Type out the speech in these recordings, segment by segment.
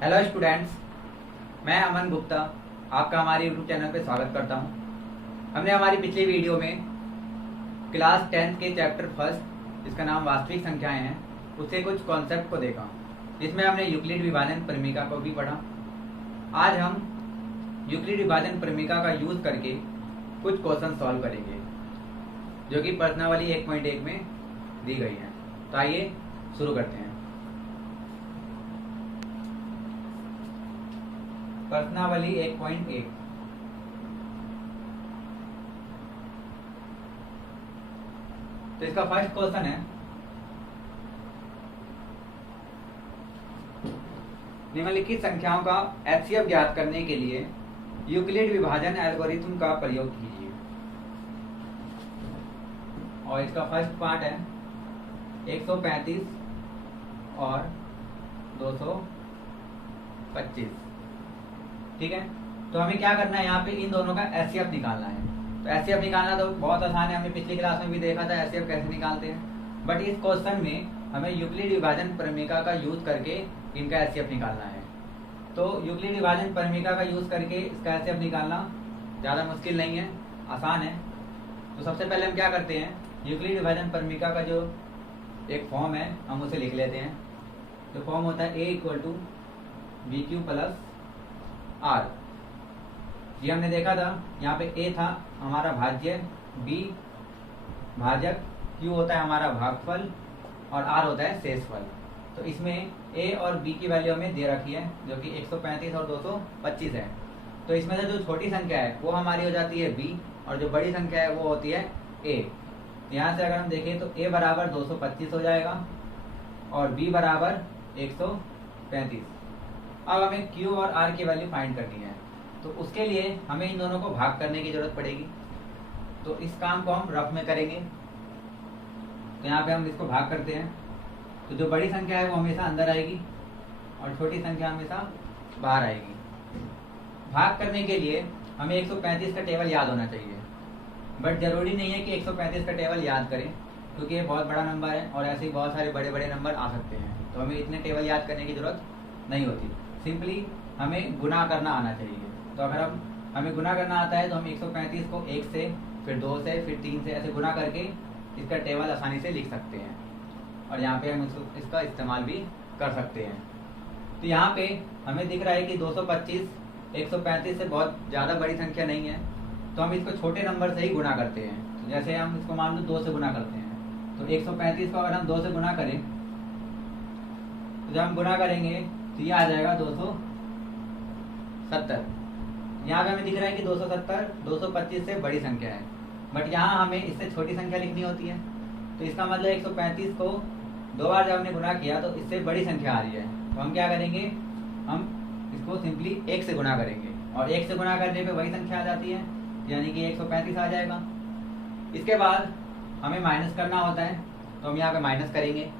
Hello students, मैं अमन गुप्ता आपका हमारे यूट्यूब चैनल पे स्वागत करता हूं। हमने हमारी पिछली वीडियो में क्लास 10th के चैप्टर फर्स्ट, जिसका नाम वास्तविक संख्याएं हैं, उससे कुछ कॉन्सेप्ट को देखा, जिसमें हमने यूक्लिड विभाजन परिमिका को भी पढ़ा। आज हम यूक्लिड विभाजन परिमिका का यूज करके कुछ क्वेश्चन सॉल्व करेंगे, जो कि प्रश्नावली 1.1 में दी गई है। तो आइए शुरू करते हैं। प्रश्नावली 1.1। तो इसका फर्स्ट क्वेश्चन है, निम्नलिखित संख्याओं का एचसीएफ ज्ञात करने के लिए यूक्लिड विभाजन एल्गोरिथम का प्रयोग कीजिए। और इसका फर्स्ट पार्ट है 135 और 225। ठीक है, तो हमें क्या करना है, यहाँ पे इन दोनों का एचसीएफ निकालना है। तो एचसीएफ निकालना तो बहुत आसान है, हमने पिछली क्लास में भी देखा था एचसीएफ कैसे निकालते हैं। बट इस क्वेश्चन में हमें यूक्लिड विभाजन परिमिका का यूज करके इनका एचसीएफ निकालना है। तो यूक्लिड विभाजन परिमिका का यूज करके इसका एचसीएफ निकालना ज़्यादा मुश्किल नहीं है, आसान है। तो सबसे पहले हम क्या करते हैं, यूक्लिड विभाजन परिमिका का जो एक फॉर्म है हम उसे लिख लेते हैं। तो फॉर्म होता है A = BQ + R। ये हमने देखा था, यहाँ पे A था हमारा भाज्य, B भाजक, Q होता है हमारा भागफल और R होता है शेषफल। तो इसमें A और B की वैल्यू हमें दे रखी है, जो कि 135 और 225 है। तो इसमें से जो छोटी संख्या है वो हमारी हो जाती है B, और जो बड़ी संख्या है वो होती है A। यहाँ से अगर हम देखें तो A बराबर 225 हो जाएगा और B बराबर 135। अब हमें Q और R की वैल्यू फाइंड करनी है, तो उसके लिए हमें इन दोनों को भाग करने की जरूरत पड़ेगी। तो इस काम को हम रफ में करेंगे। तो यहाँ पे हम इसको भाग करते हैं। तो जो बड़ी संख्या है वो हमेशा अंदर आएगी और छोटी संख्या हमेशा बाहर आएगी। भाग करने के लिए हमें 135 का टेबल याद होना चाहिए, बट जरूरी नहीं है कि 135 का टेबल याद करें, क्योंकि ये बहुत बड़ा नंबर है और ऐसे ही बहुत सारे बड़े बड़े नंबर आ सकते हैं। तो हमें इतने टेबल याद करने की जरूरत नहीं होती, सिंपली हमें गुना करना आना चाहिए। तो अगर हमें गुना करना आता है तो हम 135 को 1 से, फिर 2 से, फिर 3 से ऐसे गुना करके इसका टेबल आसानी से लिख सकते हैं। और यहाँ पे हम इसका इस्तेमाल भी कर सकते हैं। तो यहाँ पे हमें दिख रहा है कि 225 135 से बहुत ज़्यादा बड़ी संख्या नहीं है, तो हम इसको छोटे नंबर से ही गुना करते हैं। तो जैसे हम इसको मान लो 2 से गुना करते हैं, तो 135 को अगर हम 2 से गुना करें, तो जब हम गुना करेंगे तो ये आ जाएगा 270। यहाँ पे हमें दिख रहा है कि 270 225 से बड़ी संख्या है, बट यहाँ हमें इससे छोटी संख्या लिखनी होती है। तो इसका मतलब 135 को 2 बार जब हमने गुना किया तो इससे बड़ी संख्या आ रही है। तो हम क्या करेंगे, हम इसको सिंपली 1 से गुना करेंगे, और 1 से गुना करने पे वही संख्या आ जाती है, यानी कि 135 आ जाएगा। इसके बाद हमें माइनस करना होता है, तो हम यहाँ पे माइनस करेंगे।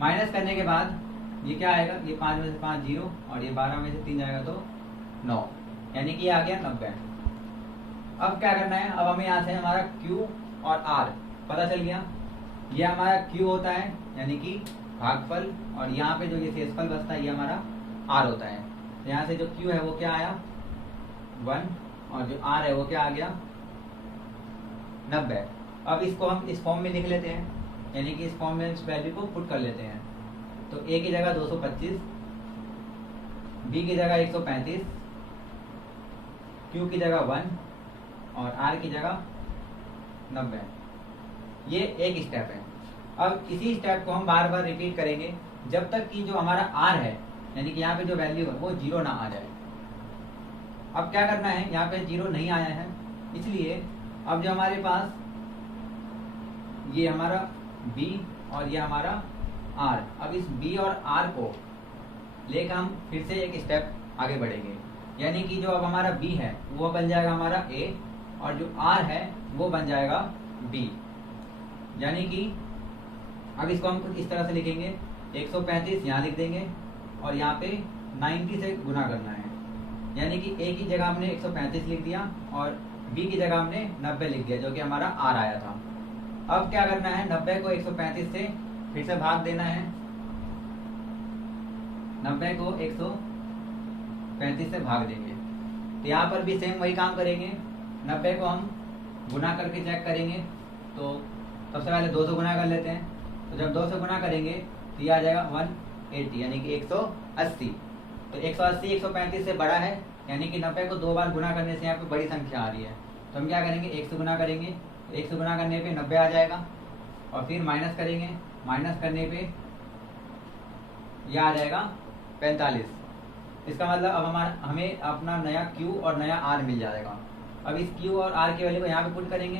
माइनस करने के बाद ये क्या आएगा, ये 5 में से 5 0 और ये 12 में से 3 जाएगा तो 9, यानी कि ये आ गया 90। अब क्या करना है, अब हमें यहाँ से हमारा Q और R पता चल गया। ये हमारा Q होता है यानी कि भागफल, और यहाँ पे जो ये शेषफल बचता है ये हमारा R होता है। तो यहाँ से जो Q है वो क्या आया 1, और जो R है वो क्या आ गया 90। अब इसको हम इस फॉर्म में लिख लेते हैं, यानी कि इस फॉर्म में इस वैल्यू को पुट कर लेते हैं। तो A की जगह 225, B की जगह 135, Q की जगह 1 और R की जगह 90। ये एक स्टेप है। अब इसी स्टेप को हम बार बार रिपीट करेंगे जब तक कि जो हमारा R है, यानी कि यहाँ पे जो वैल्यू है वो 0 ना आ जाए। अब क्या करना है, यहाँ पे 0 नहीं आया है, इसलिए अब जो हमारे पास ये हमारा B और ये हमारा R, अब इस B और R को लेकर हम फिर से एक स्टेप आगे बढ़ेंगे, यानी कि जो अब हमारा B है वो बन जाएगा हमारा A, और जो R है वो बन जाएगा B। यानी कि अब इसको हम कुछ इस तरह से लिखेंगे, 135 यहाँ लिख देंगे और यहाँ पे 90 से गुना करना है, यानी कि A की जगह हमने 135 लिख दिया और B की जगह हमने 90 लिख दिया, जो कि हमारा R आया था। अब क्या करना है, 90 को 135 से फिर से भाग देना है। 90 को 135 से भाग देंगे। तो यहाँ पर भी सेम वही काम करेंगे। 90 को हम गुना करके चेक करेंगे। तो सबसे पहले 200 गुना कर लेते हैं। तो जब 200 गुना करेंगे तो ये आ जाएगा 180 यानी कि 180। तो 180 135 से बड़ा है, यानी कि 90 को 2 बार गुना करने से यहाँ पे बड़ी संख्या आ रही है। तो हम क्या करेंगे, 100 गुना करेंगे। तो 100 गुना करने पे 90 आ जाएगा और फिर माइनस करेंगे। माइनस करने पे यह आ जाएगा 45। इसका मतलब अब हमें अपना नया Q और नया R मिल जाएगा। अब इस Q और R की वैल्यू को यहाँ पे पुट करेंगे।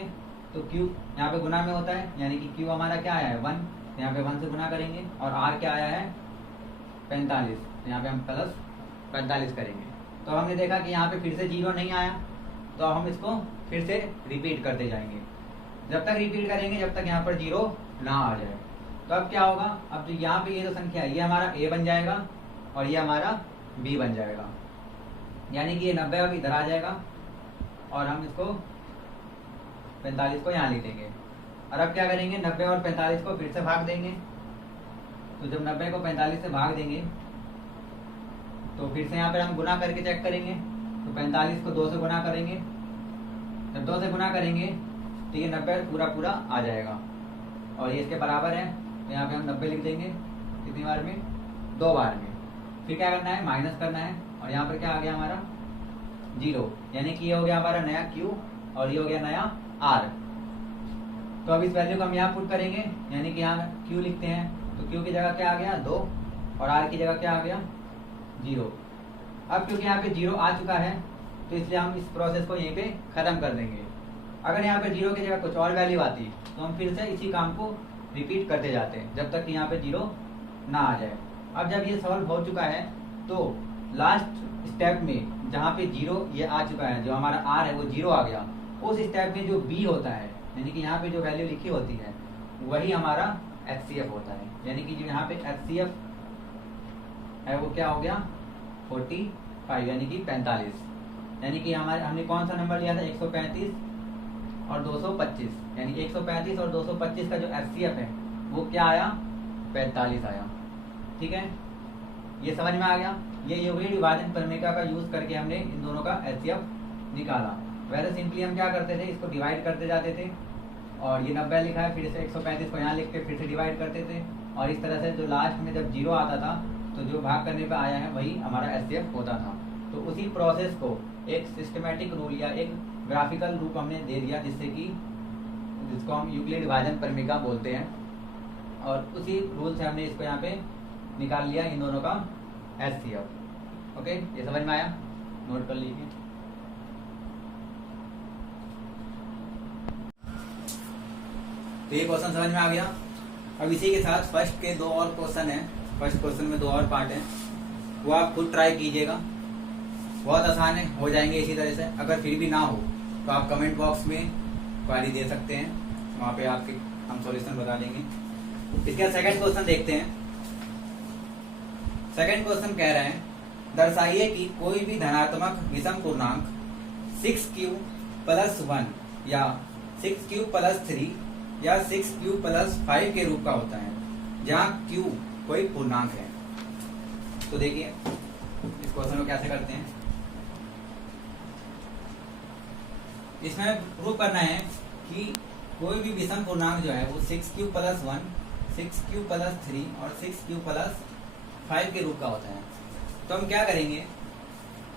तो Q यहाँ पे गुना में होता है, यानी कि Q हमारा क्या आया है 1, यहाँ पे 1 से गुना करेंगे। और R क्या आया है 45, यहाँ पे हम प्लस 45 करेंगे। तो हमने देखा कि यहाँ पे फिर से 0 नहीं आया, तो हम इसको फिर से रिपीट करते जाएंगे। जब तक रिपीट करेंगे जब तक यहाँ पर 0 ना आ जाए। तो अब क्या होगा, अब जो यहाँ पे ये जो संख्या है ये हमारा A बन जाएगा और ये हमारा B बन जाएगा, यानी कि ये 90 अब इधर आ जाएगा और हम इसको 45 को यहाँ लिख देंगे। और अब क्या करेंगे, 90 और 45 को फिर से भाग देंगे। तो जब 90 को 45 से भाग देंगे तो फिर से यहाँ पर हम गुना करके चेक करेंगे। तो 45 को 2 से गुना करेंगे। जब 2 से गुना करेंगे तो ये 90 पूरा पूरा आ जाएगा और ये इसके बराबर है। तो यहाँ पे हम 90 लिख देंगे। कितनी बार में, 2 बार में। फिर क्या करना है, माइनस करना है। और यहाँ पर क्या आ गया हमारा 0, यानी कि ये हो गया हमारा नया Q और ये हो गया नया R। तो अब इस वैल्यू को हम यहाँ पुट करेंगे, यानी कि यहाँ Q लिखते हैं। तो Q की जगह क्या आ गया 2 और R की जगह क्या आ गया 0। अब क्योंकि यहाँ पे 0 आ चुका है तो इसलिए हम इस प्रोसेस को यहीं पे खत्म कर देंगे। अगर यहाँ पे 0 की जगह कुछ और वैल्यू आती तो हम फिर से इसी काम को रिपीट करते जाते हैं जब तक कि यहाँ पे 0 ना आ जाए। अब जब ये सॉल्व हो चुका है तो लास्ट स्टेप में जहाँ पे 0 ये आ चुका है, जो हमारा R है वो 0 आ गया, उस स्टेप में जो B होता है, यानी कि यहाँ पे जो वैल्यू लिखी होती है वही हमारा HCF होता है। यानी कि जो यहाँ पे HCF है वो क्या हो गया 45, यानी कि 45। यानी कि हमने कौन सा नंबर लिया था 135 और 225, यानी 135 और 225 का जो HCF है वो क्या आया 45 आया। ठीक है, ये समझ में आ गया। ये यूक्लिड विभाजन प्रमेय का यूज करके हमने इन दोनों का HCF निकाला। वैसे सिंपली हम क्या करते थे, इसको डिवाइड करते जाते थे और ये 90 लिखा है, फिर से 135 को यहाँ लिख के फिर से डिवाइड करते थे और इस तरह से जो लास्ट में जब 0 आता था तो जो भाग करने पे आया है वही हमारा HCF होता था। तो उसी प्रोसेस को एक सिस्टमेटिक रूल या एक ग्राफिकल रूप हमने दे दिया जिसको हम यूक्लिड विभाजन प्रमेय बोलते हैं और उसी रूल से हमने इसको यहाँ पे निकाल लिया इन दोनों का HCF। ओके, ये समझ में आया, नोट कर लीजिए। तो ये क्वेश्चन समझ में आ गया। अब इसी के साथ फर्स्ट के 2 और क्वेश्चन है, फर्स्ट क्वेश्चन में 2 और पार्ट है, वो आप खुद ट्राई कीजिएगा। बहुत आसान है, हो जाएंगे इसी तरह से। अगर फिर भी ना हो तो आप कमेंट बॉक्स में क्वेरी दे सकते हैं, वहाँ पे आपके हम सॉल्यूशन बता देंगे। इसके बाद सेकंड क्वेश्चन देखते हैं। सेकंड क्वेश्चन कह रहे हैं, दर्शाइए कि कोई भी धनात्मक विषम पूर्णांक 6Q + 1 या 6Q + 3 या 6Q + 5 के रूप का होता है जहाँ Q कोई पूर्णांक है। तो देखिए इस क्वेश्चन को कैसे करते हैं। इसमें प्रूव करना है कि कोई भी विषम पूर्णांक जो है वो 6Q + 1, 6Q + 3 और 6Q + 5 के रूप का होता है। तो हम क्या करेंगे,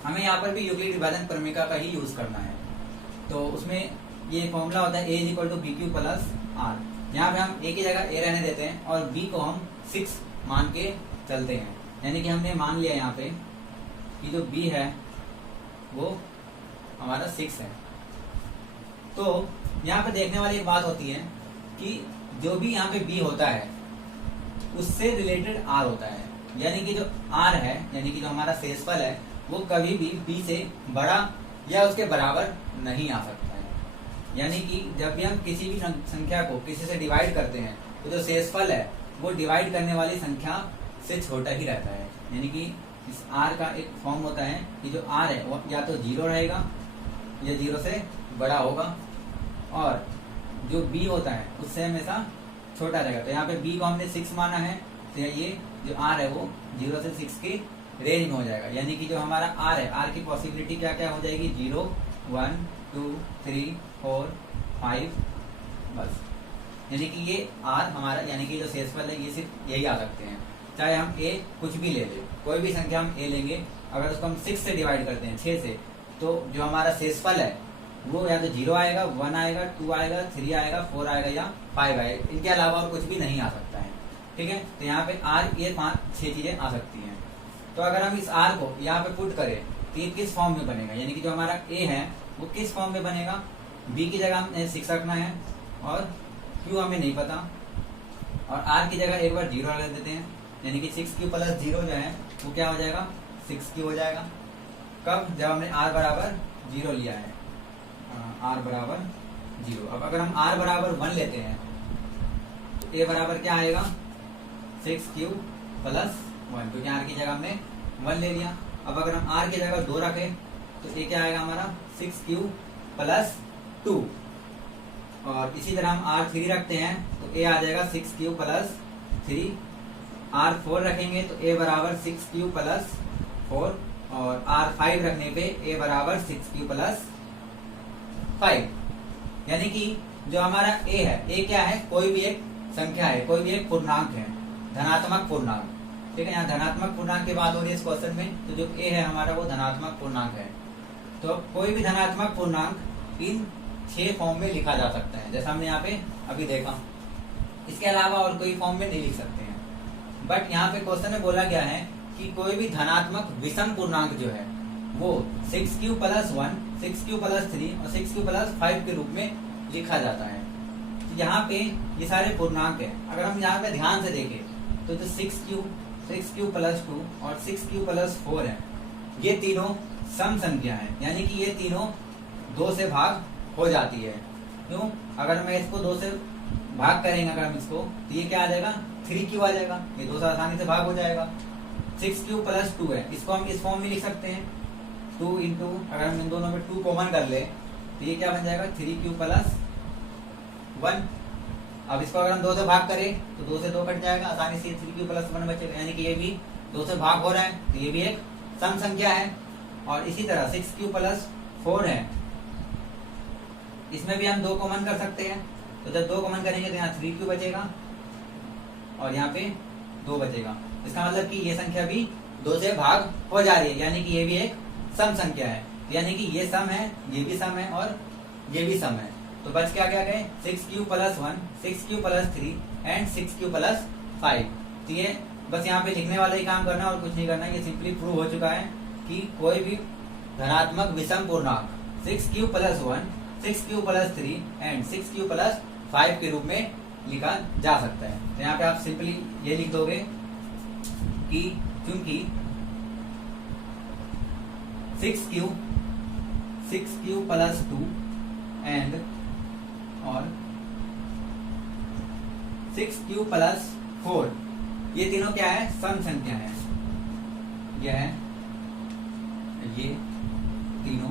हमें यहाँ पर भी यूक्लिड विभाजन प्रमेय का ही यूज करना है। तो उसमें ये फॉर्मूला होता है A = BQ + R। यहाँ पे हम A की जगह A रहने देते हैं और B को हम 6 मान के चलते हैं। यानी कि हमने मान लिया यहाँ पे कि जो B है वो हमारा 6 है। तो यहाँ पे देखने वाली एक बात होती है कि जो भी यहाँ पे B होता है उससे रिलेटेड R होता है, यानी कि जो R है, यानी कि जो हमारा शेषफल है वो कभी भी B से बड़ा या उसके बराबर नहीं आ सकता है। यानी कि जब भी हम किसी भी संख्या को किसी से डिवाइड करते हैं तो जो शेषफल है वो डिवाइड करने वाली संख्या से छोटा ही रहता है। यानी कि इस R का एक फॉर्म होता है कि जो R है वो या तो 0 रहेगा या 0 से बड़ा होगा, और जो b होता है उससे हमेशा छोटा रहेगा। तो यहाँ पे b को हमने 6 माना है, तो ये जो r है वो 0 से 6 की रेंज में हो जाएगा। यानी कि जो हमारा r है, r की पॉसिबिलिटी क्या क्या हो जाएगी, 0 1 2 3 4 5, बस। यानी कि ये r हमारा, यानी कि जो शेषफल है ये सिर्फ यही आ सकते हैं। चाहे हम a कुछ भी ले लें, कोई भी संख्या हम a लेंगे, अगर उसको हम 6 से डिवाइड करते हैं, 6 से, तो जो हमारा शेषफल है वो या तो 0 आएगा, 1 आएगा, 2 आएगा, 3 आएगा, 4 आएगा या 5 आएगा। इनके अलावा और कुछ भी नहीं आ सकता है। ठीक है, तो यहाँ पे r ये 5-6 चीजें आ सकती हैं। तो अगर हम इस r को यहाँ पे पुट करें तो ये किस फॉर्म में बनेगा, यानी कि जो हमारा a है वो किस फॉर्म में बनेगा, b की जगह हमें 6 रखना है और q हमें नहीं पता, और r की जगह एक बार 0 लगा देते हैं, यानी कि 6q प्लस 0 जो है वो क्या हो जाएगा, 6q हो जाएगा। कब, जब हमने r बराबर 0 लिया है, r बराबर 0। अब अगर हम r बराबर 1 लेते हैं तो a बराबर क्या आएगा, 6q प्लस 1, क्योंकि r की जगह हमने 1 ले लिया। अब अगर हम r की जगह 2 रखें तो a क्या आएगा हमारा, 6q प्लस 2, और इसी तरह हम r3 रखते हैं तो a आ जाएगा 6q प्लस 3। r4 रखेंगे तो a बराबर 6q प्लस 4, और r5 रखने पे a बराबर 6q प्लस 5। यानी कि जो हमारा a है, a क्या है, कोई भी एक संख्या है, कोई भी एक पूर्णांक है, धनात्मक पूर्णांक। ठीक है, यहाँ धनात्मक पूर्णांक की बात हो रही है इस क्वेश्चन में, तो जो a है हमारा वो धनात्मक पूर्णांक है। तो कोई भी धनात्मक पूर्णांक इन 6 फॉर्म में लिखा जा सकता है, जैसा हमने यहाँ पे अभी देखा। इसके अलावा और कोई फॉर्म में नहीं लिख सकते हैं। बट यहाँ पे क्वेश्चन में बोला गया है कि कोई भी धनात्मक विषम पूर्णांक जो है वो 6q प्लस 1, 6q प्लस 3 और 6q प्लस 5 के रूप में लिखा जाता है। तो यहाँ पे ये सारे पूर्णांक है। अगर हम यहाँ पे ध्यान से देखें तो जो 6q प्लस 2 और 6q प्लस 4 है, ये तीनों सम संख्या है, यानी कि ये तीनों 2 से भाग हो जाती है। क्यों, अगर मैं इसको 2 से भाग करेंगे अगर हम इसको, तो ये क्या आ जाएगा, 3q आ जाएगा, ये 2 से आसानी से भाग हो जाएगा। 6q प्लस 2 है, इसको हम इस फॉर्म में लिख सकते हैं, 2 इंटू, अगर हम इन दोनों में 2 कॉमन कर ले तो ये क्या बन जाएगा, 3q प्लस 1। अब इसको अगर हम 2 से भाग करें तो 2 से 2 कट जाएगा, आसानी से 3q प्लस 1 बचेगा, यानी कि ये भी 2 से भाग हो रहा है, तो ये भी एक सम संख्या है। और इसी तरह 6q प्लस 4 है, इसमें भी हम 2 कॉमन कर सकते हैं, तो जब 2 कॉमन करेंगे तो यहाँ 3q बचेगा और यहाँ पे 2 बचेगा। इसका मतलब कि ये संख्या भी 2 से भाग हो जा रही है, यानी कि ये भी एक सम संख्या है। यानी कि ये सम है, ये भी सम है और ये भी सम है। तो बच क्या क्या गए, 6q plus 1, 6q plus 3 and 6q plus 5। तो ये बस यहाँ पे लिखने वाला ही काम करना और कुछ नहीं करना। ये सिंपली प्रूव हो चुका है कि कोई भी धनात्मक विषम पूर्णांक 6q plus 1, 6q plus 3 and 6q plus 5 के रूप में लिखा जा सकता है। तो यहाँ पे आप सिंपली ये लिख दोगे कि क्योंकि 6q प्लस 2 एंड और 6q प्लस 4 ये तीनों क्या है, सम संख्या है। यह है, ये तीनों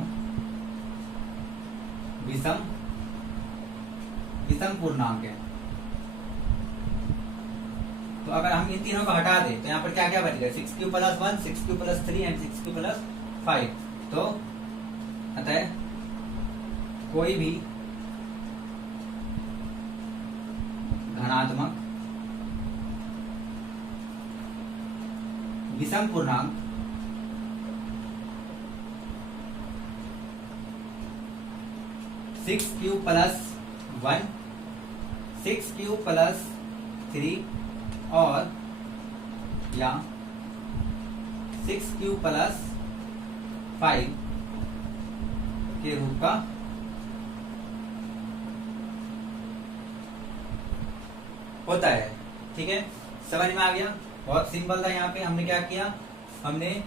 विषम पूर्णांक है। तो अगर हम इन तीनों को हटा दें तो यहाँ पर क्या क्या बच गया, 6q plus 1, 6q plus 3 and 6q plus 5। तो अतः कोई भी धनात्मक विषम पूर्णांक six Q plus 1, 6q plus 3 और या 6q प्लस 5 के रूप का होता है। ठीक है, समझ में आ गया, बहुत सिंपल था। यहाँ पे हमने क्या किया, हमने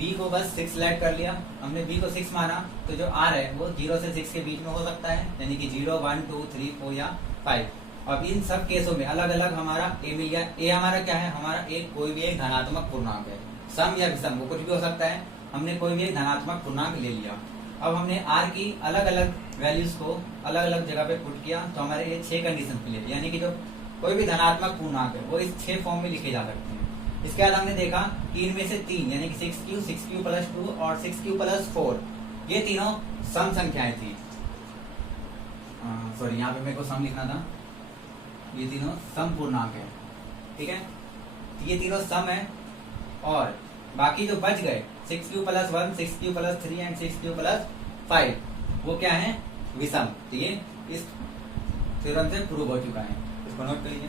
b को बस 6 सेलेक्ट कर लिया, हमने b को 6 माना, तो जो r है वो 0 से 6 के बीच में हो सकता है, यानी कि 0, 1, 2, 3, 4 या 5। अब इन सब केसों में अलग अलग हमारा a मिल गया। a हमारा क्या है, हमारा एक कोई भी एक धनात्मक पूर्णांक है, सम या विषम वो कुछ भी हो सकता है। हमने कोई भी एक धनात्मक पूर्णांक ले लिया। अब हमने r की अलग अलग वैल्यूज को अलग अलग जगह पे पुट किया तो हमारे ये 6 कंडीशन मिले, यानी कि जो कोई भी धनात्मक पूर्णांक है वो इस 6 फॉर्म में लिखे जा सकते हैं। इसके बाद हमने देखा कि इनमें से 3 यानी कि 6q प्लस 2 और 6q प्लस 4 ये तीनों सम संख्याएं थी। सॉरी, यहाँ पे मेरे को सम लिखना था, ये तीनों सम पूर्णांक है, ठीक है। ये तीनों सम है और बाकी जो बच गए 6q plus 1, 6q plus 3 and 6q plus 5 वो क्या है, विषम। तो ये इस थ्योरम से प्रूव हो चुका है, इसको नोट कर लीजिए।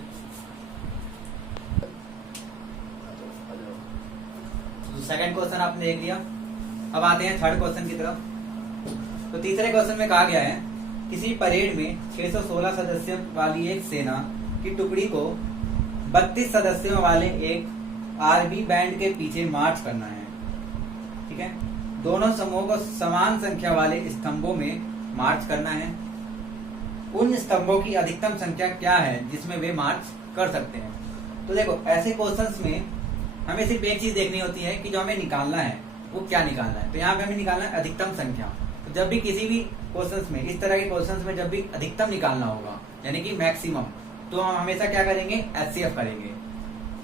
तो सेकंड क्वेश्चन आपने देख लिया। अब आते हैं थर्ड क्वेश्चन की तरफ। तो तीसरे क्वेश्चन में कहा गया है किसी परेड में 616 सदस्यों वाली एक सेना की टुकड़ी को 32 सदस्यों वाले एक आर्मी बैंड के पीछे मार्च करना है, ठीक है। दोनों समूहों को समान संख्या वाले स्तंभों में मार्च करना है। उन स्तंभों की अधिकतम संख्या क्या है जिसमें वे मार्च कर सकते हैं। तो देखो, ऐसे क्वेश्चंस में हमें सिर्फ एक चीज देखनी होती है कि जो हमें निकालना है वो क्या निकालना है। तो यहाँ पे हमें निकालना है अधिकतम संख्या। तो जब भी किसी भी क्वेश्चंस में, इस तरह के क्वेश्चंस में जब भी अधिकतम निकालना होगा यानी कि मैक्सिमम, तो हम हमेशा क्या करेंगे, एचसीएफ करेंगे,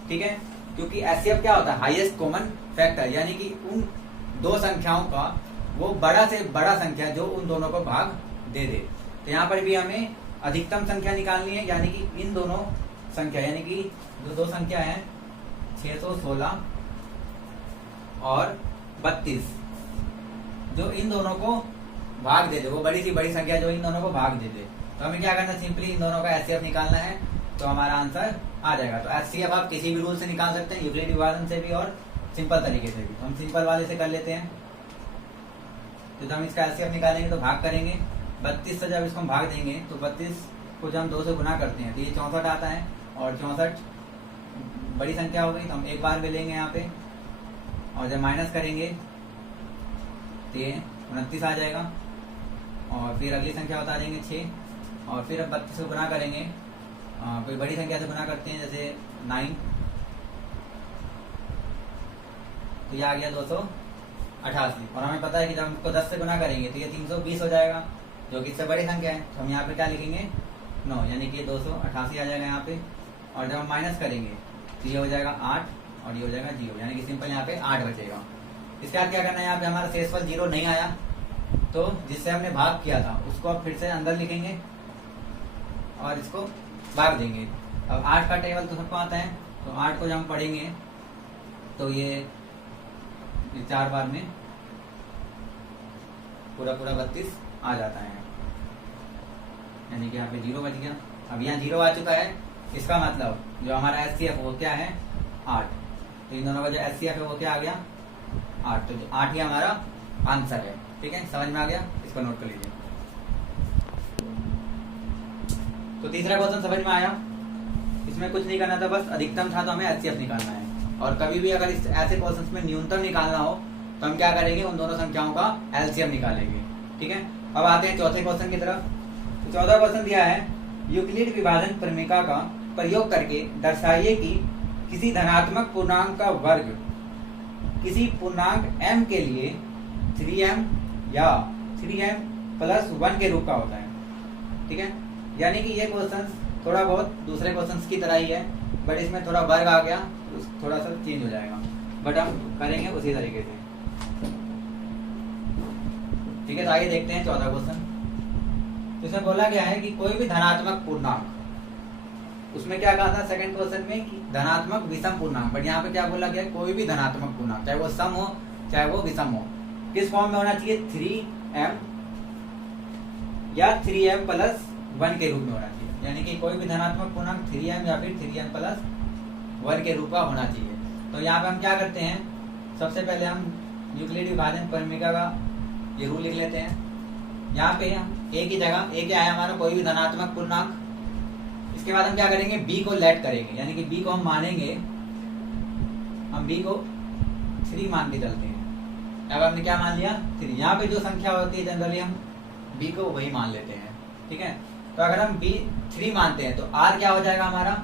ठीक है। क्योंकि एचसीएफ क्या होता है, हाईएस्ट कॉमन फैक्टर, यानी कि उन दो संख्याओं का वो बड़ा से बड़ा संख्या जो उन दोनों को भाग दे दे। तो यहाँ पर भी हमें अधिकतम संख्या निकालनी है, यानी कि इन दोनों संख्या, यानी कि जो दो संख्या है 616 और 32, जो इन दोनों को भाग दे दे, वो बड़ी सी बड़ी संख्या जो इन दोनों को भाग दे दे। तो हमें क्या करना है, सिंपली इन दोनों का एचसीएफ निकालना है, तो हमारा आंसर आ जाएगा। तो एचसीएफ आप किसी भी रूल से निकाल सकते हैं, यूक्लिड विभाजन से भी और सिंपल तरीके से भी। तो हम सिंपल वाले से कर लेते हैं। तो जब हम इसका एचसीएफ निकालेंगे तो भाग करेंगे 32 से, जब इसको हम भाग देंगे तो 32 को जब हम 2 से गुना करते हैं तो ये 64 आता है, और 64 बड़ी संख्या हो गई तो हम एक बार में लेंगे यहाँ पे, और जब माइनस करेंगे तो ये 29 आ जाएगा, और फिर अगली संख्या बता देंगे 6, और फिर अब 32 को गुना करेंगे, कोई बड़ी संख्या से गुना करते हैं जैसे 9, तो ये आ गया 288। और हमें पता है कि जब हम इसको 10 से गुना करेंगे तो ये 320 हो जाएगा, जो कि इससे बड़ी संख्या है। तो हम यहाँ पे क्या लिखेंगे, 9, यानी कि 288 आ जाएगा यहाँ पे। और जब हम माइनस करेंगे तो ये हो जाएगा 8 और ये हो जाएगा 0, यानी कि सिंपल यहाँ पे 8 बचेगा। इसके बाद क्या करना है, यहाँ पे हमारा शेषफल 0 नहीं आया, तो जिससे हमने भाग किया था उसको अब फिर से अंदर लिखेंगे और इसको भाग देंगे। अब 8 का टेबल तो सबको आता है, तो 8 को जब हम पढ़ेंगे तो ये 4 बार में पूरा 32 आ जाता है, यानी कि यहाँ पे 0 बच गया। अब यहाँ 0 आ चुका है, इसका मतलब जो हमारा एचसीएफ वो क्या है, 8। तो इन दोनों का जो एचसीएफ है वो क्या आ गया, 8। तो 8 ही हमारा आंसर है, ठीक है। समझ में आ गया, इसको नोट कर लीजिए। तो तीसरा क्वेश्चन समझ में आया, इसमें कुछ नहीं करना था, बस अधिकतम था तो हमें एचसीएफ निकालना है। और कभी भी अगर इस ऐसे क्वेश्चंस में न्यूनतम निकालना हो तो हम क्या करेंगे, उन दोनों संख्याओं का एलसीएम निकालेंगे, ठीक है। अब आते हैं चौथे क्वेश्चन की तरफ। तो चौथा क्वेश्चन दिया है, यूक्लिड विभाजन प्रमेय का प्रयोग करके दर्शाइए कि किसी धनात्मक पूर्णांक का वर्ग किसी पूर्णांक m के लिए 3m या 3m प्लस 1 के रूप का होता है, ठीक है। यानी कि ये क्वेश्चन थोड़ा बहुत दूसरे क्वेश्चंस की तरह ही है, बट इसमें थोड़ा वर्ग आ गया, थोड़ा सा चेंज हो जाएगा, बट हम करेंगे उसी तरीके से, ठीक है। तो आगे देखते हैं चौथा क्वेश्चन। तो इसमें बोला गया है कि कोई भी धनात्मक पूर्णांक, उसमें क्या कहा था सेकंड क्वेश्चन में कि धनात्मक विषम पूर्णांक, बट यहाँ पे क्या बोला गया, कोई भी धनात्मक पूर्णांक, चाहे वो सम हो चाहे वो विषम हो, किस फॉर्म में होना चाहिए, 3m या 3m प्लस 1 के रूप में होना चाहिए। यानी कि कोई भी धनात्मक पूर्णांक 3m या फिर 3m प्लस 1 के रूप का होना चाहिए। तो यहाँ पे हम क्या करते हैं, सबसे पहले हम यूक्लिड विभाजन प्रमेय का ये रूल लिख लेते हैं। यहाँ पे हम a की जगह, a क्या है हमारा, कोई भी धनात्मक पूर्णांक। इसके बाद हम क्या करेंगे, b को लेट करेंगे, यानी कि b को हम मानेंगे, हम b को 3 मान के चलते हैं। अब हमने क्या मान लिया, 3। यहाँ पे जो संख्या होती है जनरली हम b को वही मान लेते हैं, ठीक है। तो अगर हम b 3 मानते हैं तो r क्या हो जाएगा हमारा,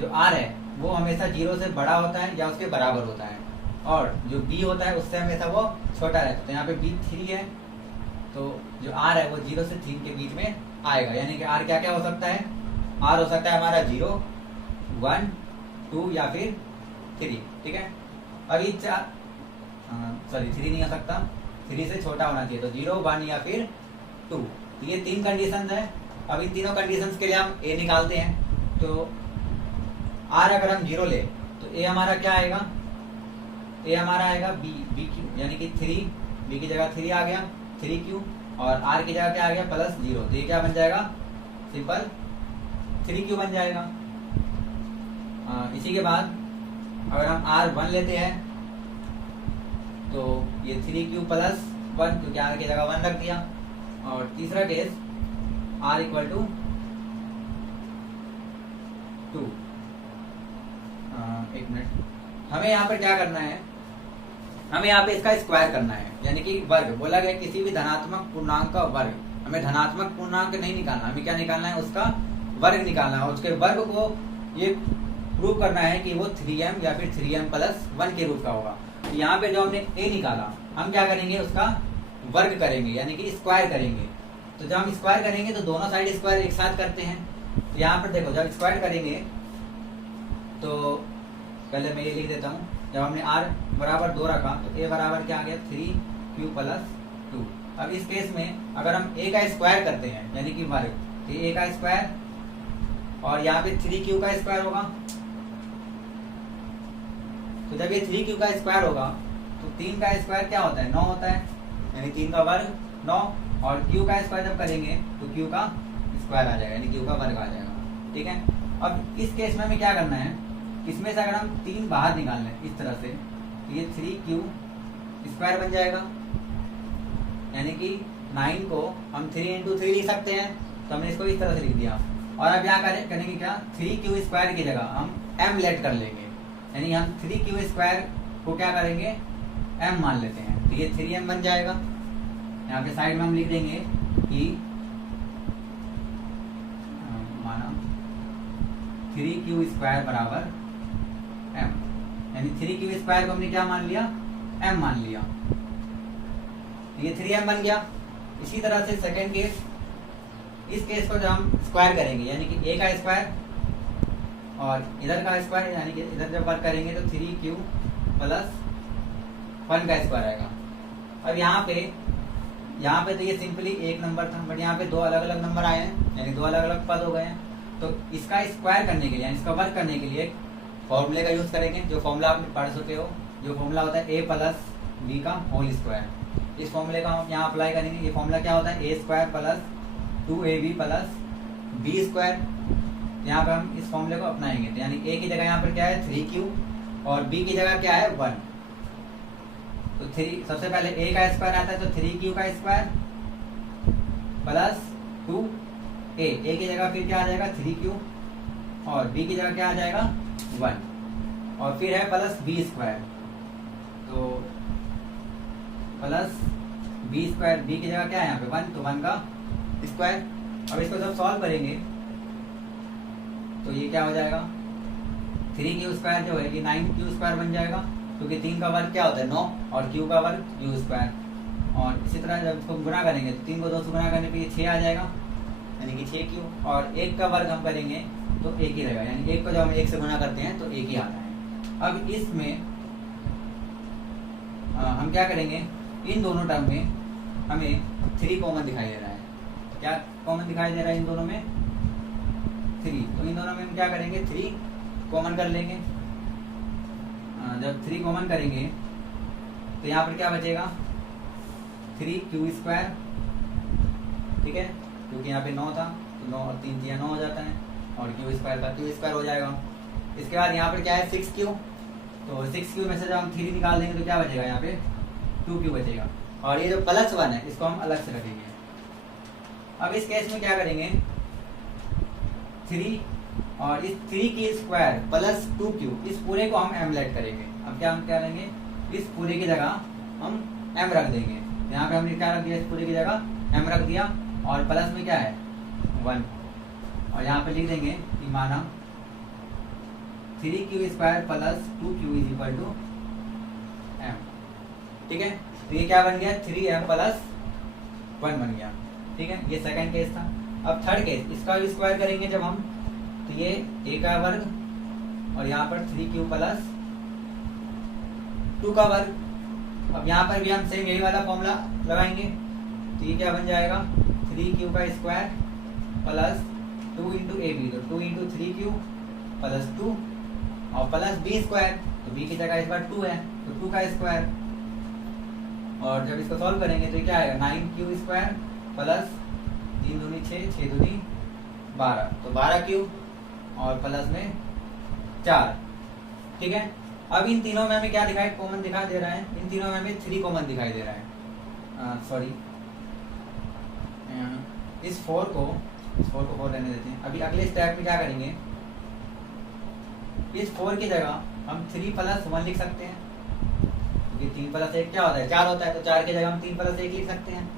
जो r है वो हमेशा 0 से बड़ा होता है या उसके बराबर होता है, और जो b होता है उससे हमेशा वो छोटा रहता है। तो यहाँ पे b 3 है, तो जो आर है वो 0 से 3 के बीच में आएगा, यानी कि आर क्या क्या हो सकता है, आर हो सकता है हमारा 0, 1, 2 या फिर 3, ठीक है। अभी 3 नहीं हो सकता, 3 से छोटा होना चाहिए, तो 0, 1 या फिर 2, ये 3 कंडीशन है। अब इन तीनों कंडीशंस के लिए हम ए निकालते हैं। तो आर अगर हम 0 ले तो ए हमारा क्या आएगा, ए हमारा आएगा बी क्यू, यानी कि 3, बी की जगह 3 आ गया, 3Q, और आर की जगह क्या आ गया +0, तो ये क्या बन जाएगा, सिंपल 3Q बन जाएगा। इसी के बाद अगर हम R1 लेते हैं तो ये 3Q +1, क्योंकि R की जगह 1 रख दिया। और तीसरा केस R = 2। एक मिनट, हमें यहाँ पर क्या करना है, हमें यहाँ पे इसका स्क्वायर करना है, यानी कि वर्ग। बोला गया किसी भी धनात्मक पूर्णांक का वर्ग, हमें धनात्मक पूर्णांक नहीं निकालना, हमें क्या निकालना है, उसका वर्ग निकालना है। उसके वर्ग को ये प्रूव करना है कि वो 3m या फिर 3m+1 के रूप का होगा। तो यहाँ पे जो हमने a निकाला, हम क्या करेंगे, उसका वर्ग करेंगे, यानी कि स्क्वायर करेंगे। तो जब हम स्क्वायर करेंगे तो दोनों साइड स्क्वायर एक साथ करते हैं। यहाँ पर देखो, जब स्क्वायर करेंगे तो पहले मैं ये लिख देता हूँ, जब हमने r बराबर 2 रखा तो a बराबर क्या आ गया, 3Q + 2। अब इस केस में अगर हम a का स्क्वायर करते हैं, यानी कि वर्ग, तो a का स्क्वायर और यहाँ पे 3Q का स्क्वायर होगा। तो जब ये 3Q का स्क्वायर होगा तो 3 का स्क्वायर क्या होता है, 9 होता है, यानी 3 का वर्ग 9, और Q का स्क्वायर जब करेंगे तो Q का स्क्वायर आ जाएगा, यानी Q का वर्ग आ जाएगा, ठीक है। अब इस केस में हमें क्या करना है, इसमें से अगर हम 3 बाहर निकाल लें इस तरह से, तो ये 3Q स्क्वायर बन जाएगा, यानी कि 9 को हम 3 × 3 लिख सकते हैं, तो हमने इसको इस तरह से लिख दिया। और अब यहाँ करेंगे क्या, 3Q स्क्वायर की जगह हम m लेट कर लेंगे, यानी हम 3Q स्क्वायर को क्या करेंगे, m मान लेते हैं, तो ये 3m बन जाएगा। यहाँ पे साइड में हम लिख देंगे कि माना 3Q स्क्वायर बराबर m, यानी 3Q स्क्वायर को हमने क्या मान लिया, m मान लिया, ये 3m बन गया। इसी तरह से सेकेंड केस, इस केस को जब हम स्क्वायर करेंगे, यानी कि a का स्क्वायर और इधर का स्क्वायर, यानी कि इधर जब वर्क करेंगे तो 3Q + 1 का स्क्वायर आएगा। अब यहाँ पे तो ये सिंपली एक नंबर था, बट यहाँ पे 2 अलग अलग नंबर आए हैं, यानी 2 अलग अलग पद हो गए हैं। तो इसका स्क्वायर करने के लिए, यानी इसका वर्क करने के लिए एक फॉर्मूले का यूज करेंगे, जो फॉर्मूला आप पढ़ चुके हो, जो फॉर्मूला होता है a + b का होल स्क्वायर। इस फॉर्मूले का हम यहाँ अप्लाई करेंगे। ये फॉर्मूला क्या होता है, a² + 2ab + b स्क्वायर। यहाँ पे हम इस फॉर्मूले को अपनाएंगे, तो यानी a की जगह यहाँ पर क्या है 3Q और b की जगह क्या है 1। तो 3 सबसे पहले a का स्क्वायर आता है, तो 3Q का स्क्वायर + 2a, a की जगह फिर क्या आ जाएगा 3Q और b की जगह क्या आ जाएगा 1, और फिर है +b स्क्वायर, तो +b स्क्वायर, b की जगह क्या है यहाँ पे 1, तो 1 का स्क्वायर। अब इसको जब सॉल्व करेंगे तो ये क्या हो जाएगा, 3Q स्क्वायर जो है ये 9Q स्क्वायर बन जाएगा, क्योंकि 3 का वर्ग क्या होता है 9 और Q का वर्ग Q स्क्वायर। और इसी तरह जब इसको गुणा करेंगे तो 3 को 2 से गुणा करने पे ये 6 आ जाएगा, यानी कि 6Q, और 1 का वर्ग हम करेंगे तो 1 ही रहेगा, यानी 1 को जब हम 1 से गुणा करते हैं तो 1 ही आता है। अब इसमें हम क्या करेंगे, इन दोनों टर्म में हमें 3 कॉमन दिखाई दे रहा है। क्या कॉमन दिखाई दे रहा है इन दोनों में, 3, तो इन दोनों में हम क्या करेंगे 3 कॉमन कर लेंगे। जब 3 कॉमन करेंगे तो यहाँ पर क्या बचेगा 3Q स्क्वायर, ठीक है, क्योंकि यहाँ पे 9 था तो 9 और 3 9 हो जाता है, और Q स्क्वायर का Q स्क्वायर हो जाएगा। इसके बाद यहाँ पर क्या है 6Q, तो 6Q में से जब हम 3 निकाल देंगे तो क्या बचेगा, यहाँ पे 2Q बचेगा, और ये जो +1 है इसको हम अलग से रखेंगे। अब इस केस में क्या करेंगे 3 और इस 3 की स्क्वायर + 2Q, इस पूरे को हम m लेट करेंगे। अब क्या हम क्या करेंगे, इस पूरे की जगह हम m रख देंगे। यहाँ पे हमने क्या रख दिया, इस पूरे की जगह m रख दिया, और प्लस में क्या है 1, और यहाँ पे लिख देंगे कि माना 3Q स्क्वायर + 2Q = m, ठीक है। तो ये क्या बन गया 3m + 1 बन गया। ठीक है, ये सेकंड केस था। अब थर्ड केस, इसका भी स्क्वायर करेंगे जब हम, तो ये a का वर्ग और यहाँ पर 3q प्लस 2 का वर्ग। अब यहाँ पर भी हम सेम यही वाला फॉर्मूला लगाएंगे, तो ये क्या बन जाएगा 3q का square plus 2 into A B, तो 2 इंटू 3q प्लस 2 और प्लस b स्क्वायर, तो b की जगह इस बार 2 है तो 2 का स्क्वायर। और जब इसको सॉल्व करेंगे तो क्या आएगा 9q स्क्वायर प्लस 3 दूनी 6, 6 दूनी 12, तो 12q और प्लस में 4। ठीक है, अब इन तीनों में हमें क्या दिखाई कॉमन दिखाई दे रहा है, इन तीनों में हमें 3 कॉमन दिखाई दे रहा है। सॉरी, इस 4 को 4 रहने देते हैं। अभी अगले स्टेप में क्या करेंगे, इस 4 की जगह हम 3 प्लस 1 लिख सकते हैं, क्योंकि 3 प्लस 1 क्या होता है 4 होता है, तो 4 की जगह हम 3 प्लस 1 लिख सकते हैं।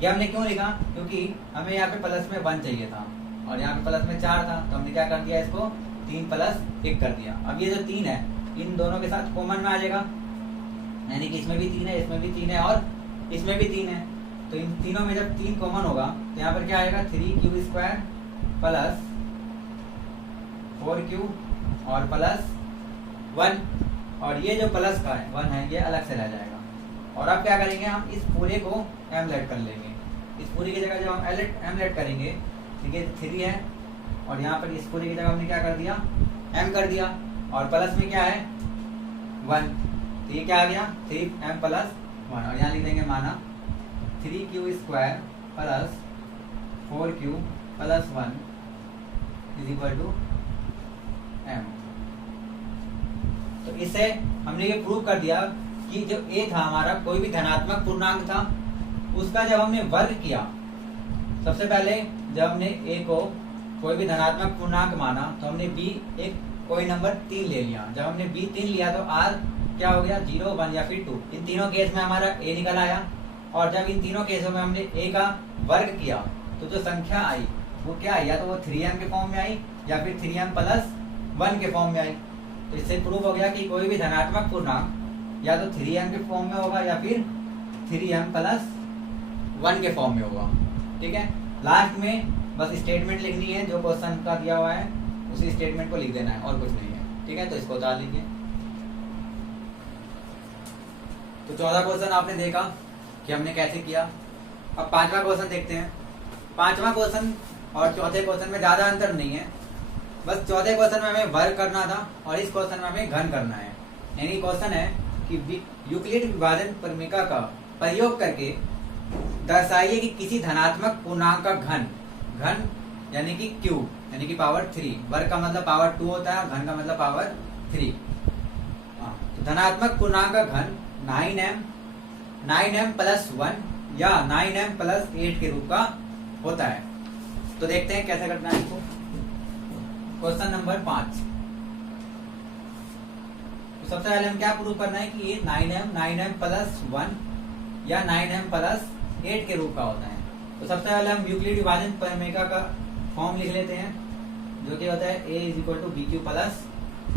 ये हमने क्यों लिखा, क्योंकि हमें यहाँ पे प्लस में 1 चाहिए था और यहाँ पे प्लस में 4 था, तो हमने क्या कर दिया इसको 3 प्लस 1 कर दिया। अब ये जो 3 है इन दोनों के साथ कॉमन में आ जाएगा, यानी कि इसमें भी 3 है, इसमें भी 3 है और इसमें भी 3 है, तो इन तीनों में जब 3 कॉमन होगा तो यहाँ पर क्या आएगा 3q स्क्वायर प्लस 4q और प्लस 1, और ये जो प्लस का है 1 है ये अलग से रह जाएगा। और अब क्या करेंगे, हम इस पूरे को एमलेट कर लेंगे। इस पूरी की जगह जब हम एमलेट करेंगे, ठीक है 3 है और यहाँ पर इस पूरी की जगह हमने क्या कर दिया m कर दिया, और प्लस में क्या है 1, तो ये क्या आ गया 3m प्लस 1, और यहाँ लिख देंगे माना 3q square plus 4q plus 1 is equal to m। तो इससे हमने ये प्रूव कर दिया कि जो a था हमारा कोई भी धनात्मक पूर्णांक था, उसका जब हमने वर्ग किया, सबसे पहले जब हमने a को कोई भी धनात्मक पूर्णांक माना तो हमने b एक कोई नंबर 3 ले लिया। जब हमने b 3 लिया तो r क्या हो गया 0, 1 या फिर 2। इन तीनों केस में हमारा a निकल आया, और जब इन तीनों केसों में हमने a का वर्ग किया तो जो संख्या आई वो क्या आई, या तो वो 3m के फॉर्म में आई या फिर 3m प्लस 1 के फॉर्म में आई। तो इससे प्रूव हो गया कि कोई भी धनात्मक पूर्णांक या तो 3m के फॉर्म में होगा या फिर 3m प्लस 1 के फॉर्म में होगा। ठीक है, लास्ट में बस स्टेटमेंट लिखनी है जो क्वेश्चन का दिया हुआ है, उसी स्टेटमेंट को लिख देना है और कुछ नहीं है। ठीक है, तो इसको उतार लीजिए। तो 14वां क्वेश्चन आपने देखा कि हमने कैसे किया। अब 5वां क्वेश्चन देखते हैं। 5वां क्वेश्चन और चौथे क्वेश्चन में ज्यादा अंतर नहीं है, बस चौथे क्वेश्चन में हमें वर्ग करना था और इस क्वेश्चन में हमें घन करना है। यानी क्वेश्चन है कि यूक्लिड विभाजन प्रमेय का प्रयोग करके दर्शाइए कि किसी धनात्मक पूर्णांक का घन यानी कि क्यूब यानी कि पावर 3, वर्ग का मतलब पावर 2 होता है और घन का मतलब पावर 3। तो धनात्मक पूर्णांक का घन 9m प्लस 1 या 9m प्लस 8 के रूप का होता है। तो देखते हैं कैसे करना है इसको। Question number 5। तो सबसे पहले हम क्या प्रूव करना है कि ये 9m प्लस 1 या 9m प्लस 8 के रूप का होता है। तो सबसे पहले हम यूक्लिड विभाजन प्रमेय का फॉर्म लिख लेते हैं, जो कि होता है a is equal to B Q plus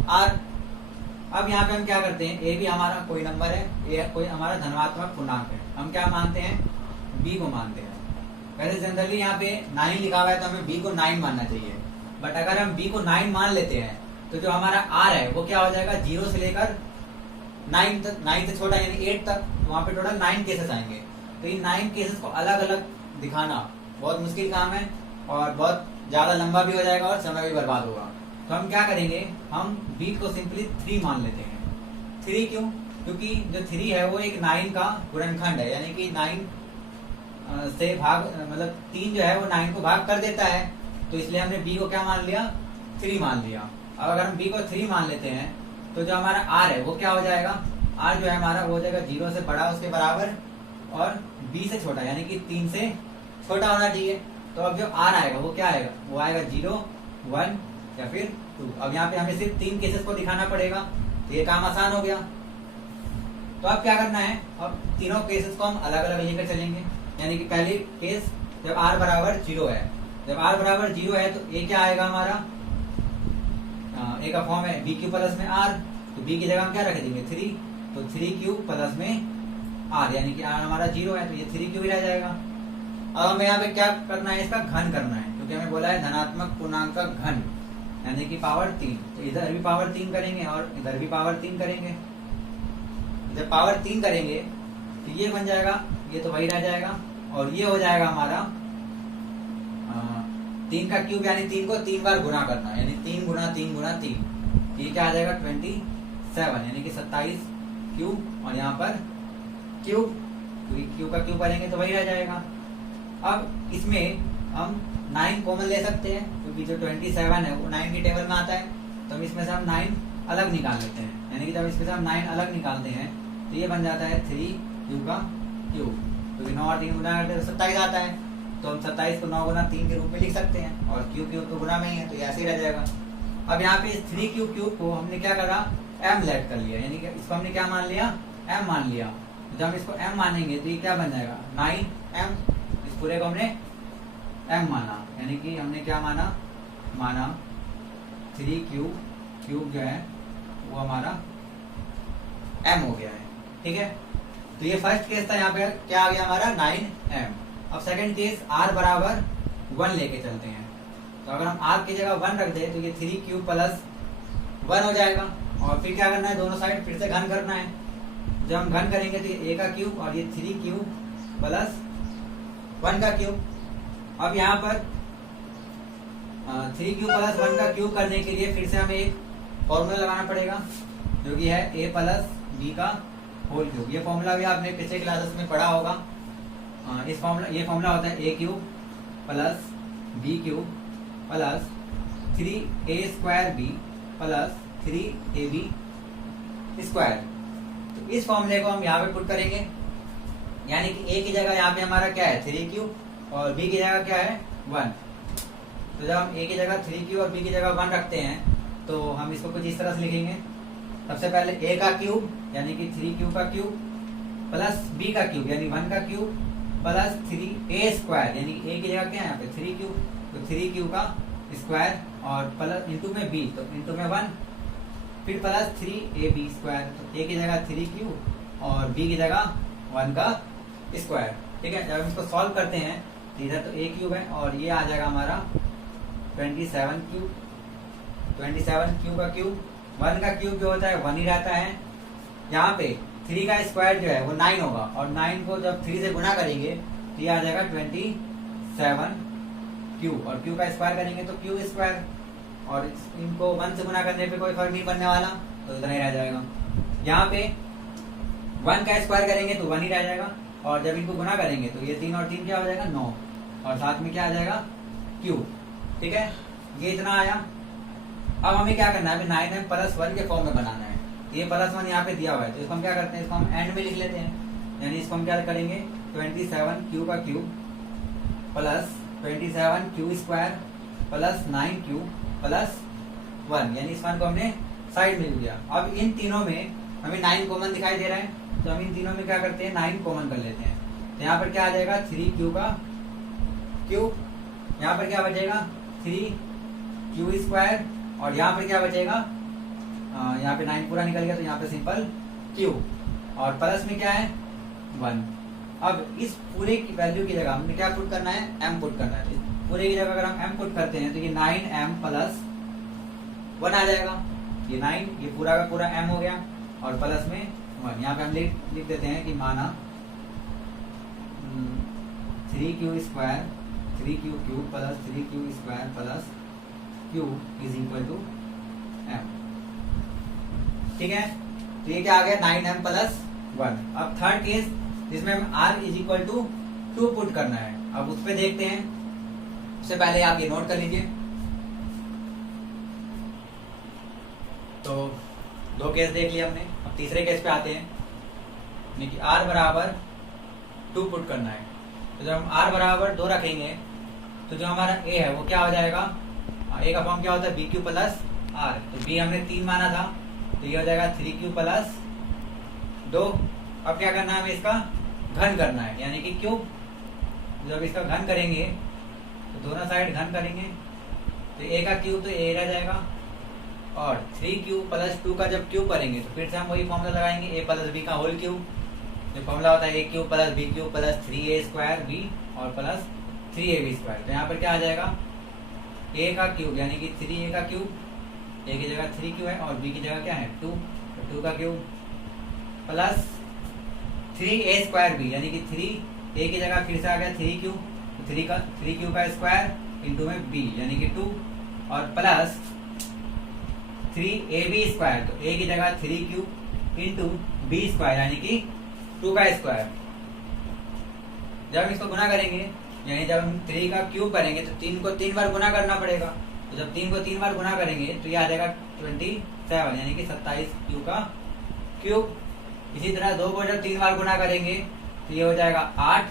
R. अब यहाँ पे हम क्या करते हैं, a भी हमारा कोई नंबर है, a कोई हमारा धनात्मक पूर्णांक है, हम क्या मानते हैं b को मानते हैं। वैसे जनरली यहाँ पे 9 लिखा हुआ है तो हमें b को 9 मानना चाहिए, बट अगर हम b को 9 मान लेते हैं तो जो हमारा r है वो क्या हो जाएगा 0 से लेकर 9 तक, 9 से छोटा यानी 8 तक, तो वहाँ पे टोटल 9 केसेस आएंगे। तो इन 9 केसेस को अलग अलग दिखाना बहुत मुश्किल काम है और बहुत ज्यादा लंबा भी हो जाएगा और समय भी बर्बाद होगा। तो हम क्या करेंगे, हम b को सिंपली 3 मान लेते हैं। 3 क्यों, क्योंकि जो 3 है वो एक 9 का गुणनखंड है, यानी कि 9 से भाग मतलब 3 जो है वो 9 को भाग कर देता है, तो इसलिए हमने b को क्या मान लिया 3 मान लिया। अब अगर हम b को 3 मान लेते हैं तो जो हमारा r है वो क्या हो जाएगा, r जो है हमारा वो हो जाएगा 0 से बड़ा उसके बराबर और b से छोटा यानी कि 3 से छोटा होना चाहिए। तो अब जो r आएगा वो क्या आएगा, वो आएगा 0, 1 या फिर 2। अब यहाँ पे हमें सिर्फ 3 केसेस को दिखाना पड़ेगा, तो ये काम आसान हो गया। तो अब क्या करना है, अब तीनों केसेस को हम अलग अलग लेकर चलेंगे। यानी कि पहली केस जब r बराबर 0 है, जब r बराबर 0 है तो a क्या आएगा हमारा, a का फॉर्म है b क्यू प्लस में r, तो b की जगह हम क्या रख देंगे 3, तो 3q प्लस में r, यानी कि r हमारा 0 है तो ये 3q ही रह जाएगा। अब हमें यहाँ पे क्या करना है, इसका घन करना है, क्योंकि हमें बोला है धनात्मक पूर्णांक का घन यानी कि पावर 3। तो इधर भी पावर 3 करेंगे और इधर भी पावर 3 करेंगे। जब पावर 3 करेंगे तो ये बन जाएगा, ये तो वही रह जाएगा, और ये हो जाएगा हमारा 3 का क्यूब, यानी 3 को 3 बार गुना करना, यानी 3 गुना 3 गुना 3, ये क्या आ जाएगा 27, यानी कि 27 क्यूब, और यहाँ पर क्यूब, क्योंकि क्यूब का क्यूब करेंगे तो वही रह जाएगा। अब इसमें हम 9 कॉमन ले सकते हैं, क्योंकि जो 27 है वो 9 की टेबल में आता है, तो हम इसमें से हम 9 अलग निकाल लेते हैं, यानी कि जब इसमें से हम 9 अलग निकालते हैं तो ये बन जाता है 3 क्यूब का क्यूब, क्योंकि 9 और 3 गुना करते हैं तो 27 आता है, तो हम 27 को 9 गुना 3 के रूप में लिख सकते हैं, और क्यूब क्यूब तो गुना में ही है, तो ये ऐसे ही रह जाएगा। अब यहाँ पे इस 3 क्यूब क्यूब को हमने क्या करा, m लेट कर लिया, यानी कि इसको हमने क्या मान लिया, m मान लिया। तो जब हम इसको m मानेंगे तो ये क्या बन जाएगा 9m, इस पूरे को हमने m माना, यानी कि हमने क्या माना 3 क्यूब क्यूब जो है वो हमारा m हो गया है, ठीक है। तो ये फर्स्ट केस था, यहाँ पे क्या आ गया हमारा 9m। अब सेकंड केस r बराबर 1 लेके चलते हैं, तो अगर हम r की जगह 1 रख दे तो ये 3 क्यूब प्लस 1 हो जाएगा, और फिर क्या करना है, दोनों साइड फिर से घन करना है। जब हम घन करेंगे तो ये a का क्यूब और ये 3 क्यूब प्लस 1 का क्यूब। अब यहाँ पर 3 क्यूब प्लस 1 का क्यूब करने के लिए फिर से हमें एक फॉर्मूला लगाना पड़ेगा, जो कि है a प्लस b का होल क्यूब। ये फॉर्मूला भी आपने पिछले क्लासेस में पढ़ा होगा। ये फॉर्मूला होता है a cube plus b cube plus 3a square b plus 3ab square. तो इस फॉर्मूले को हम यहाँ पे पुट करेंगे, यानी कि a की जगह यहाँ पे हमारा क्या है 3 क्यूब और b की जगह क्या है 1। तो जब हम a की जगह 3 क्यूब और b की जगह 1 रखते हैं तो हम इसको कुछ इस तरह से लिखेंगे। सबसे पहले a का क्यूब यानी कि 3 क्यूब का क्यूब प्लस b का क्यूब यानी 1 का क्यूब प्लस 3a स्क्वायर, यानी a की जगह क्या है यहाँ पे 3 क्यूब, तो 3 क्यूब का स्क्वायर और प्लस इंटू में b, तो इंटू में 1, फिर प्लस 3ab स्क्वायर। तो a की जगह 3 क्यूब और b की जगह 1 का स्क्वायर, ठीक है। जब हम इसको सॉल्व करते हैं तो इधर तो a क्यूब है और ये आ जाएगा हमारा 27 क्यूब। 27 क्यूब का क्यूब, 1 का क्यूब जो होता है 1 ही रहता है। यहाँ पे 3 का स्क्वायर जो है वो 9 होगा, और 9 को जब 3 से गुना करेंगे तो ये आ जाएगा 27 क्यूब, और क्यूब का स्क्वायर करेंगे तो क्यूब स्क्वायर, और इनको 1 से गुना करने पे कोई फर्क नहीं पड़ने वाला, तो इतना ही रह जाएगा। यहाँ पे 1 का स्क्वायर करेंगे तो 1 ही रह जाएगा, और जब इनको गुना करेंगे तो ये 3 और 3 क्या हो जाएगा 9, और साथ में क्या आ जाएगा क्यूब, ठीक है। ये इतना आया। अब हमें क्या करना है, अभी 9m प्लस 1 के फॉर्म में बनाना है। ये प्लस 1 यहाँ पे दिया हुआ है, तो इसको हम क्या करते हैं, इसको हम एंड में लिख लेते हैं, यानी इसको हम क्या करेंगे 27 क्यू का cube plus 27 Q square plus 9 Q plus 1, यानी इस वन को हमने साइड में लिख दिया। अब इन तीनों में हमें 9 कॉमन दिखाई दे रहा है, तो हम इन तीनों में क्या करते हैं 9 कॉमन कर लेते हैं। तो यहाँ पर क्या आ जाएगा 3 क्यू का क्यूब, यहाँ पर क्या बचेगा 3 क्यू स्क्वायर, और यहाँ पर क्या बचेगा, यहाँ पे 9 पूरा निकल गया तो यहाँ पे सिंपल क्यू, और प्लस में क्या है 1। अब इस पूरे की वैल्यू की जगह हमने क्या पुट करना है, m पुट करना है। पूरे की जगह अगर हम m पुट करते हैं तो ये 9m प्लस 1 आ जाएगा। ये 9 ये पूरा का पूरा m हो गया, और प्लस में 1। यहाँ पे हम लिख देते हैं कि माना 3 Q square 3 Q cube plus 3 Q square plus Q is equal to m, ठीक है। तो ये क्या आ गया 9m प्लस 1। अब थर्ड केस जिसमें हम r is equal to 2 put करना है, अब उस पर देखते हैं। उससे पहले आप ये नोट कर लीजिए। तो 2 केस देख लिया हमने, अब तीसरे केस पे आते हैं, यानी कि r बराबर 2 पुट करना है। तो जब हम r बराबर 2 रखेंगे तो जो हमारा a है वो क्या हो जाएगा, a का फॉर्म क्या होता है b क्यू प्लस r, तो b हमने 3 माना था तो ये हो जाएगा 3 क्यू प्लस 2। अब क्या करना है, हमें इसका घन करना है, यानी कि क्यूब। जब इसका घन करेंगे तो दोनों साइड घन करेंगे तो a का क्यूब तो a रह जाएगा, और 3 क्यूब प्लस 2 का जब क्यूब करेंगे तो फिर से हम वही फॉर्मूला लगाएंगे a प्लस b का होल क्यूब, जो फॉर्मूला होता है A cube plus B cube plus 3a square B और प्लस 3ab स्क्वायर। तो यहाँ पर क्या आ जाएगा, a का क्यूब यानी कि 3a का क्यूब, a की जगह 3q है और b की जगह क्या है 2, तो 2 का cube plus 3a square b यानी कि 3a की जगह फिर से आ गया 3q, 3q का स्क्वायर इंटू में b यानी कि 2 और प्लस 3ab स्क्वायर, तो a की जगह 3q इंटू b स्क्वायर यानी कि 2 का स्क्वायर। जब हम इसको गुना करेंगे यानी जब हम 3 का क्यूब करेंगे तो 3 को 3 बार गुना करना पड़ेगा, तो जब 3 को 3 बार गुना करेंगे तो ये आ जाएगा 27 यानी कि 27q का क्यूब। इसी तरह 2 को जब 3 बार गुना करेंगे तो ये हो जाएगा 8।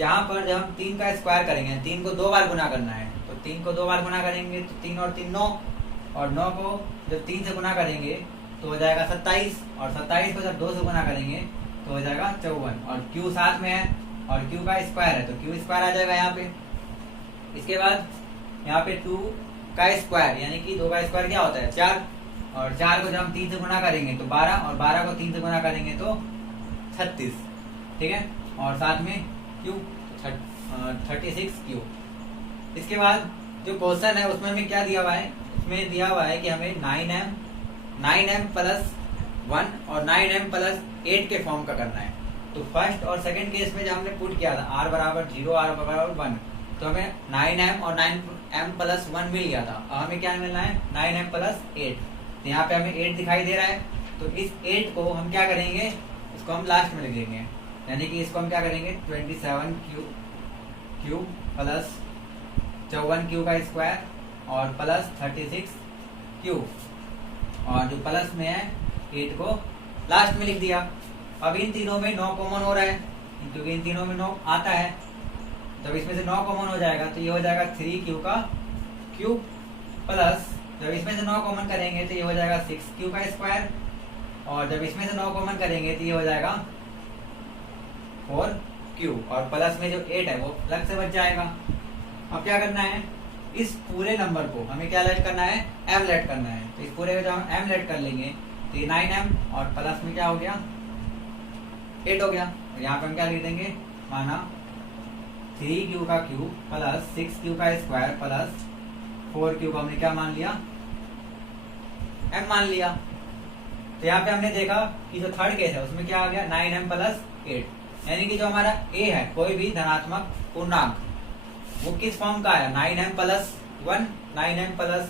यहाँ पर जब हम 3 का स्क्वायर करेंगे, 3 को 2 बार गुना करना है, तो 3 को 2 बार गुना करेंगे तो 3 और 3 9, और 9 को जब 3 से गुना करेंगे तो हो जाएगा 27, और 27 को जब 2 से गुना करेंगे तो हो जाएगा 54, और q साथ में है और q का स्क्वायर है तो q स्क्वायर आ जाएगा यहाँ पे। इसके बाद यहाँ पे 2 का स्क्वायर यानी कि 2 का स्क्वायर क्या होता है 4, और 4 को जब हम 3 से गुना करेंगे तो 12, और 12 को 3 से गुना करेंगे तो 36, ठीक है, और साथ में q 36q। इसके बाद जो क्वेश्चन है उसमें हमें क्या दिया हुआ है, उसमें दिया हुआ है कि हमें 9m प्लस 1 और 9m प्लस 8 के फॉर्म का करना है। तो फर्स्ट और सेकंड केस में जब हमने पुट किया था r बराबर 0 r बराबर 1, तो हमें 9m और 9m प्लस 1 मिल गया था। अब हमें क्या मिलना है 9m प्लस 8, तो यहाँ पे हमें 8 दिखाई दे रहा है, तो इस 8 को हम क्या करेंगे, इसको हम लास्ट में लिख देंगे, यानी कि इसको हम क्या करेंगे 27q प्लस 54q का स्क्वायर और प्लस 36q, और जो प्लस में है 8 को लास्ट में लिख दिया। अब इन तीनों में 9 कॉमन हो रहा है, क्योंकि इन तीनों में 9 आता है, जब इसमें से 9 कॉमन हो जाएगा तो ये हो जाएगा 3q का क्यूब, प्लस जब इसमें से 9 कॉमन करेंगे तो ये हो जाएगा 6q का स्क्वायर, और जब इसमें से 9 कॉमन करेंगे तो ये हो जाएगा 4q, और प्लस में जो 8 है वो अलग से बच जाएगा। अब क्या करना है, इस पूरे नंबर को हमें क्या लेट करना है m लेट करना है, तो इस पूरे को जब हम m लेट कर लेंगे तो ये 9m और प्लस में क्या हो गया 8 हो गया, और यहाँ पे हम क्या लिख देंगे माना 3q का क्यूब प्लस 6q का स्क्वायर प्लस 4q का हमने क्या मान लिया m मान लिया। तो यहाँ पे हमने देखा कि जो थर्ड केस है उसमें क्या आ गया 9m प्लस 8, यानी कि जो हमारा a है कोई भी धनात्मक पूर्णांक वो किस फॉर्म का है 9m प्लस 1, 9m प्लस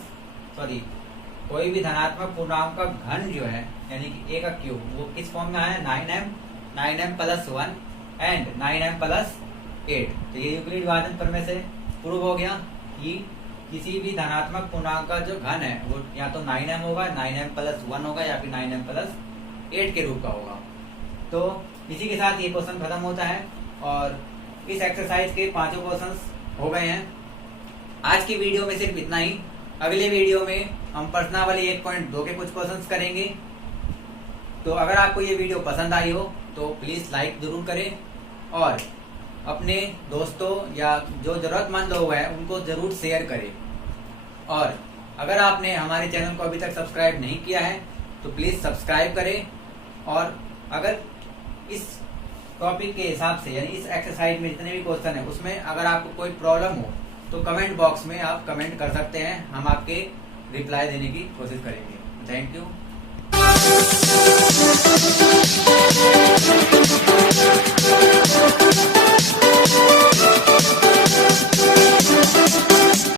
कोई भी धनात्मक पूर्णांक का घन जो है यानी कि a का क्यूब वो किस फॉर्म में है 9m plus 1 and 9m plus 8। तो ये यूक्लिड विभाजन प्रमेय से प्रूव हो गया कि किसी भी धनात्मक पूर्णांक का जो घन है वो या तो 9m होगा, 9m प्लस 1 होगा, या फिर 9m प्लस 8 के रूप का होगा। तो इसी के साथ ये क्वेश्चन खत्म होता है, और इस एक्सरसाइज के 5 क्वेश्चन हो गए हैं। आज की वीडियो में सिर्फ इतना ही। अगले वीडियो में हम प्रश्नावली 1.2 के कुछ क्वेश्चंस करेंगे। तो अगर आपको ये वीडियो पसंद आई हो तो प्लीज़ लाइक जरूर करें, और अपने दोस्तों या जो ज़रूरतमंद लोग हैं उनको ज़रूर शेयर करें। और अगर आपने हमारे चैनल को अभी तक सब्सक्राइब नहीं किया है तो प्लीज़ सब्सक्राइब करें। और अगर इस टॉपिक के हिसाब से यानी इस एक्सरसाइज में जितने भी क्वेश्चन है उसमें अगर आपको कोई प्रॉब्लम हो तो कमेंट बॉक्स में आप कमेंट कर सकते हैं, हम आपके रिप्लाई देने की कोशिश करेंगे। Thank you.